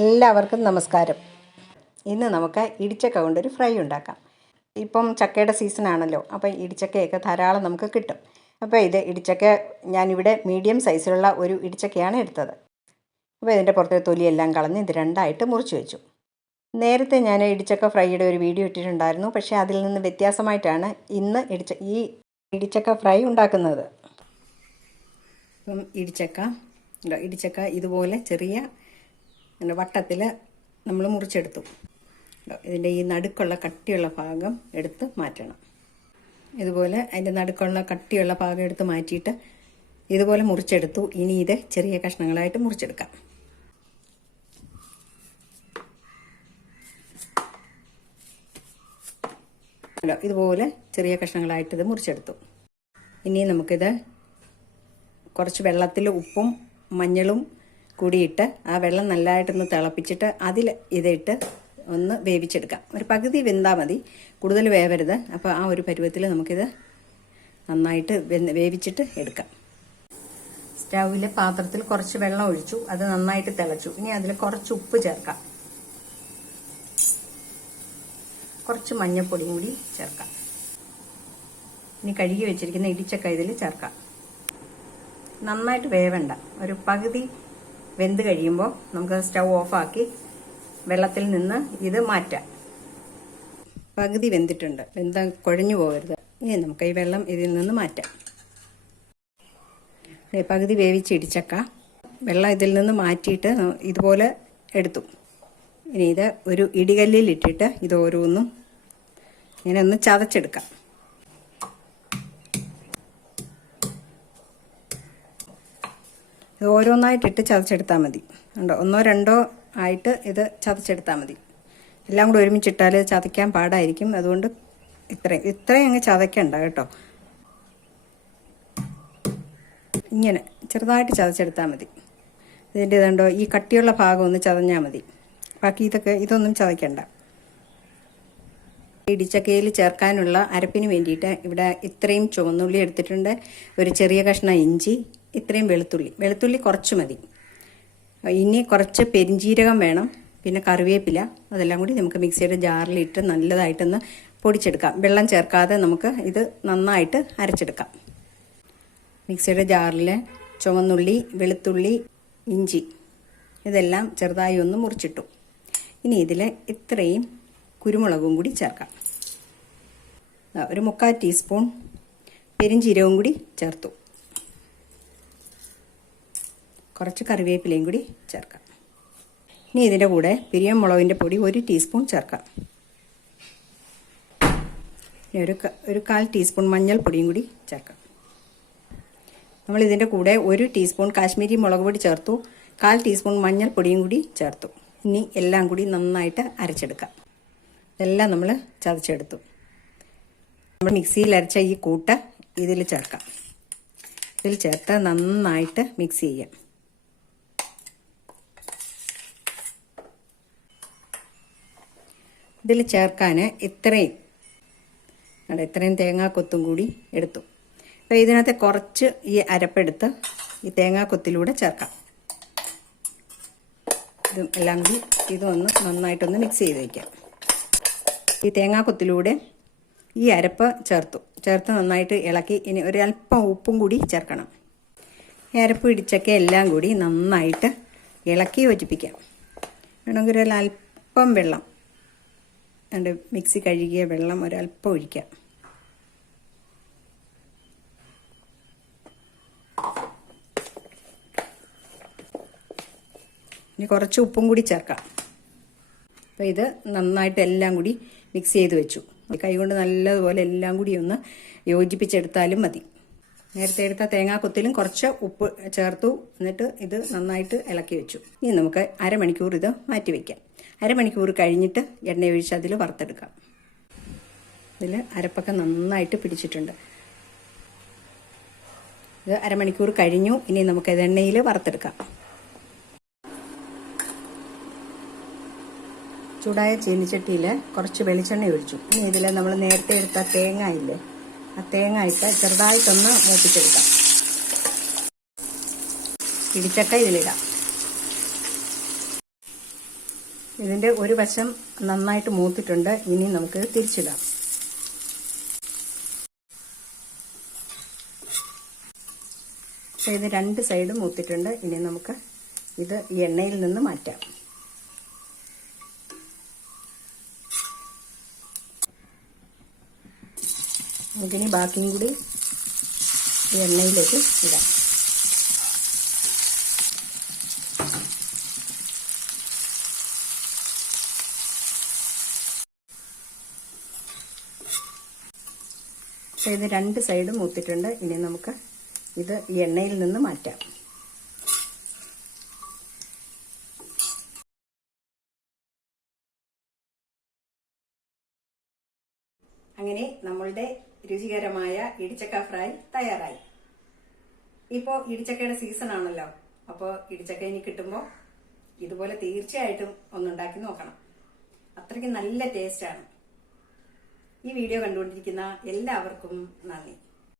എല്ലാവർക്കും നമസ്കാരം. ഇന്ന് നമുക്ക് ഇടിച്ചക്ക കൊണ്ടൊരു ഫ്രൈ ഉണ്ടാക്കാം. ഇപ്പം ചക്കയുടെ സീസണാണല്ലോ അപ്പം ഇടിച്ചക്കയൊക്കെ ധാരാളം നമുക്ക് കിട്ടും. അപ്പോൾ ഇത് ഇടിച്ചക്ക ഞാനിവിടെ മീഡിയം സൈസിലുള്ള ഒരു ഇടിച്ചക്കയാണ് എടുത്തത്. അപ്പോൾ ഇതിന്റെ പുറത്തെ തൊലിയെല്ലാം കളഞ്ഞ് ഇത് രണ്ടായിട്ട് മുറിച്ച് വെച്ചു. നേരത്തെ ഞാൻ ഇടിച്ചക്ക ഫ്രൈയുടെ ഒരു വീഡിയോ ഇട്ടിട്ടുണ്ടായിരുന്നു പക്ഷേ അതിൽ നിന്ന് വ്യത്യാസമായിട്ടാണ് ഇന്ന് ഇടിച്ച ഈ ഇടിച്ചക്ക ഫ്രൈ ഉണ്ടാക്കുന്നത്. ഇപ്പം ഇടിച്ചക്ക ഇടിച്ചക്ക ഇതുപോലെ ചെറിയ ഇങ്ങനെ വട്ടത്തിൽ നമ്മൾ മുറിച്ചെടുത്തു. ഇതിന്റെ ഈ നടുക്കുള്ള കട്ടിയുള്ള ഭാഗം എടുത്ത് മാറ്റണം. ഇതുപോലെ അതിന്റെ നടുക്കുള്ള കട്ടിയുള്ള ഭാഗം എടുത്ത് മാറ്റിയിട്ട് ഇതുപോലെ മുറിച്ചെടുത്തു. ഇനി ഇത് ചെറിയ കഷ്ണങ്ങളായിട്ട് മുറിച്ചെടുക്കാം. ഇതുപോലെ ചെറിയ കഷ്ണങ്ങളായിട്ട് ഇത് മുറിച്ചെടുത്തു. ഇനി നമുക്കിത് കുറച്ച് വെള്ളത്തിൽ ഉപ്പും മഞ്ഞളും കൂടിയിട്ട് ആ വെള്ളം നല്ലതായിട്ടൊന്ന് തിളപ്പിച്ചിട്ട് അതിൽ ഇതിട്ട് ഒന്ന് വേവിച്ചെടുക്കാം. ഒരു പകുതി വെന്താൽ മതി. കൂടുതൽ വേവരുത്. അപ്പോൾ ആ ഒരു പരുവത്തിൽ നമുക്കിത് നന്നായിട്ട് വേവിച്ചിട്ട് എടുക്കാം. സ്റ്റൗവിലെ പാത്രത്തിൽ കുറച്ച് വെള്ളം ഒഴിച്ചു. അത് നന്നായിട്ട് തിളച്ചു. ഇനി അതിൽ കുറച്ച് ഉപ്പ് ചേർക്കാം. കുറച്ച് മഞ്ഞൾപ്പൊടിയും കൂടി ചേർക്കാം. ഇനി കഴുകി വെച്ചിരിക്കുന്ന ഇടിച്ചക്ക ഇതിൽ ചേർക്കാം. നന്നായിട്ട് വേവണ്ട. ഒരു പകുതി വെന്ത് കഴിയുമ്പോൾ നമുക്ക് സ്റ്റൗ ഓഫാക്കി വെള്ളത്തിൽ നിന്ന് ഇത് മാറ്റാം. പകുതി വെന്തിട്ടുണ്ട്. വെന്ത കുഴഞ്ഞു പോകരുത്. ഇനി നമുക്ക് ഈ വെള്ളം ഇതിൽ നിന്ന് മാറ്റാം. പകുതി വേവിച്ചിടിച്ചക്ക വെള്ളം ഇതിൽ നിന്ന് മാറ്റിയിട്ട് ഇതുപോലെ എടുത്തു. ഇനി ഇത് ഒരു ഇടികല്ലിൽ ഇട്ടിട്ട് ഇത് ഓരോന്നും ഇങ്ങനെ ഒന്ന് ചതച്ചെടുക്കാം. ഇത് ഓരോന്നായിട്ടിട്ട് ചതച്ചെടുത്താൽ മതി. ഉണ്ടോ ഒന്നോ രണ്ടോ ആയിട്ട് ഇത് ചതച്ചെടുത്താൽ മതി. എല്ലാം കൂടെ ഒരുമിച്ചിട്ടാൽ ചതയ്ക്കാൻ പാടായിരിക്കും. അതുകൊണ്ട് ഇത്രയും ഇത്രയും അങ്ങ് ചതയ്ക്കണ്ട കേട്ടോ. ഇങ്ങനെ ചെറുതായിട്ട് ചതച്ചെടുത്താൽ മതി. ഇതിന്റെ ഇതുണ്ടോ? ഈ കട്ടിയുള്ള ഭാഗം ഒന്ന് ചതഞ്ഞാൽ മതി. ബാക്കി ഇതൊക്കെ ഇതൊന്നും ചതയ്ക്കണ്ട. ഇടിച്ചക്കയിൽ ചേർക്കാനുള്ള അരപ്പിന് വേണ്ടിയിട്ട് ഇവിടെ ഇത്രയും ചുവന്നുള്ളി എടുത്തിട്ടുണ്ട്. ഒരു ചെറിയ കഷ്ണം ഇഞ്ചി ഇത്രയും വെളുത്തുള്ളി. വെളുത്തുള്ളി കുറച്ച് മതി. ഇനി കുറച്ച് പെരിഞ്ജീരകം വേണം. പിന്നെ കറിവേപ്പില. അതെല്ലാം കൂടി നമുക്ക് മിക്സിയുടെ ജാറിലിട്ട് നല്ലതായിട്ടൊന്ന് പൊടിച്ചെടുക്കാം. വെള്ളം ചേർക്കാതെ നമുക്ക് ഇത് നന്നായിട്ട് അരച്ചെടുക്കാം. മിക്സിയുടെ ജാറിൽ ചുവന്നുള്ളി വെളുത്തുള്ളി ഇഞ്ചി ഇതെല്ലാം ചെറുതായി ഒന്ന് മുറിച്ചിട്ടു. ഇനി ഇതിൽ ഇത്രയും കുരുമുളകും കൂടി ചേർക്കാം. ഒരു മുക്കാൽ ടീസ്പൂൺ പെരിഞ്ചീരകം കൂടി ചേർത്തു. കുറച്ച് കറിവേപ്പിലയും കൂടി ചേർക്കാം. ഇനി ഇതിന്റെ കൂടെ പിരിയം മുളകിന്റെ പൊടി ഒരു ടീസ്പൂൺ ചേർക്കാം. ഇനി ഒരു ഒരു കാൽ ടീസ്പൂൺ മഞ്ഞൾപ്പൊടിയും കൂടി ചേർക്കാം. നമ്മൾ ഇതിന്റെ കൂടെ ഒരു ടീസ്പൂൺ കാശ്മീരി മുളക് പൊടി ചേർത്തു. കാൽ ടീസ്പൂൺ മഞ്ഞൾപ്പൊടിയും കൂടി ചേർത്തു. ഇനി എല്ലാം കൂടി നന്നായിട്ട് അരച്ചെടുക്കാം. ഇതെല്ലാം നമ്മൾ ചതച്ചെടുത്തു. നമ്മൾ മിക്സിയിൽ അരച്ച ഈ കൂട്ട് ഇതിൽ ചേർക്കാം. ഇതിൽ ചേർത്ത് നന്നായിട്ട് മിക്സ് ചെയ്യാം. ഇതിൽ ചേർക്കാൻ ഇത്രയും അവിടെ ഇത്രയും തേങ്ങാക്കൊത്തും കൂടി എടുത്തു. അപ്പോൾ ഇതിനകത്ത് കുറച്ച് ഈ അരപ്പെടുത്ത് ഈ തേങ്ങാക്കൊത്തിലൂടെ ചേർക്കാം. ഇതും എല്ലാം കൂടി ഇതൊന്ന് നന്നായിട്ടൊന്ന് മിക്സ് ചെയ്ത് വയ്ക്കാം ഈ തേങ്ങാക്കൊത്തിലൂടെ ഈ അരപ്പ് ചേർത്തു. ചേർത്ത് നന്നായിട്ട് ഇളക്കി ഇനി ഒരല്പം ഉപ്പും കൂടി ചേർക്കണം. ഈ അരപ്പ് ഇടിച്ചൊക്കെ എല്ലാം കൂടി നന്നായിട്ട് ഇളക്കി യോജിപ്പിക്കാം. വേണമെങ്കിൽ ഒരു അല്പം വെള്ളം രണ്ട് മിക്സി കഴുകിയ വെള്ളം ഒരല്പം ഒഴിക്കാം. ഇനി കുറച്ച് ഉപ്പും കൂടി ചേർക്കാം. അപ്പോൾ ഇത് നന്നായിട്ട് എല്ലാം കൂടി മിക്സ് ചെയ്ത് വെച്ചു. കൈകൊണ്ട് നല്ലതുപോലെ എല്ലാം കൂടി ഒന്ന് യോജിപ്പിച്ചെടുത്താലും മതി. നേരത്തെ എടുത്ത തേങ്ങാക്കൊത്തിലും കുറച്ച് ഉപ്പ് ചേർത്തു. എന്നിട്ട് ഇത് നന്നായിട്ട് ഇളക്കി വെച്ചു. ഇനി നമുക്ക് അരമണിക്കൂർ ഇത് മാറ്റി വയ്ക്കാം അരമണിക്കൂർ കഴിഞ്ഞിട്ട് എണ്ണ ഒഴിച്ച് അതിൽ വറുത്തെടുക്കാം. ഇതിൽ അരപ്പൊക്കെ നന്നായിട്ട് പിടിച്ചിട്ടുണ്ട്. ഇത് അരമണിക്കൂർ കഴിഞ്ഞു. ഇനി നമുക്ക് ഇത് എണ്ണയിൽ വറുത്തെടുക്കാം. ചൂടായ ചീനിച്ചട്ടിയിൽ കുറച്ച് വെളിച്ചെണ്ണ ഒഴിച്ചു. ഇനി ഇതിൽ നമ്മൾ നേരത്തെ എടുത്ത തേങ്ങ ഇല്ലേ? ആ തേങ്ങ ഇട്ട് ചെറുതായിട്ടൊന്ന് മൂപ്പിച്ചെടുക്കാം. ഇടിച്ചക്ക ഇതിലിടാം. ഇതിന്റെ ഒരു വശം നന്നായിട്ട് മൂത്തിട്ടുണ്ട്. ഇനി നമുക്ക് തിരിച്ചിടാം. ഇത് രണ്ട് സൈഡും മൂത്തിട്ടുണ്ട്. ഇനി നമുക്ക് ഇത് എണ്ണയിൽ നിന്ന് മാറ്റാം. നമുക്കിനി ബാക്കിയും കൂടി എണ്ണയിലേക്ക് ഇടാം. അപ്പോൾ ഇത് രണ്ട് സൈഡും മൂത്തിട്ടുണ്ട്. ഇനി നമുക്ക് ഇത് എണ്ണയിൽ നിന്ന് മാറ്റാം. അങ്ങനെ നമ്മളുടെ രുചികരമായ ഇടിച്ചക്ക ഫ്രൈ തയ്യാറായി. ഇപ്പോൾ ഇടിച്ചക്കയുടെ സീസൺ ആണല്ലോ. അപ്പോൾ ഇടിച്ചക്ക ഇനി കിട്ടുമ്പോൾ ഇതുപോലെ തീർച്ചയായിട്ടും ഒന്നുണ്ടാക്കി നോക്കണം. അത്രയ്ക്ക് നല്ല ടേസ്റ്റാണ് ഈ വീഡിയോ കണ്ടുകൊണ്ടിരിക്കുന്ന എല്ലാവർക്കും നന്ദി.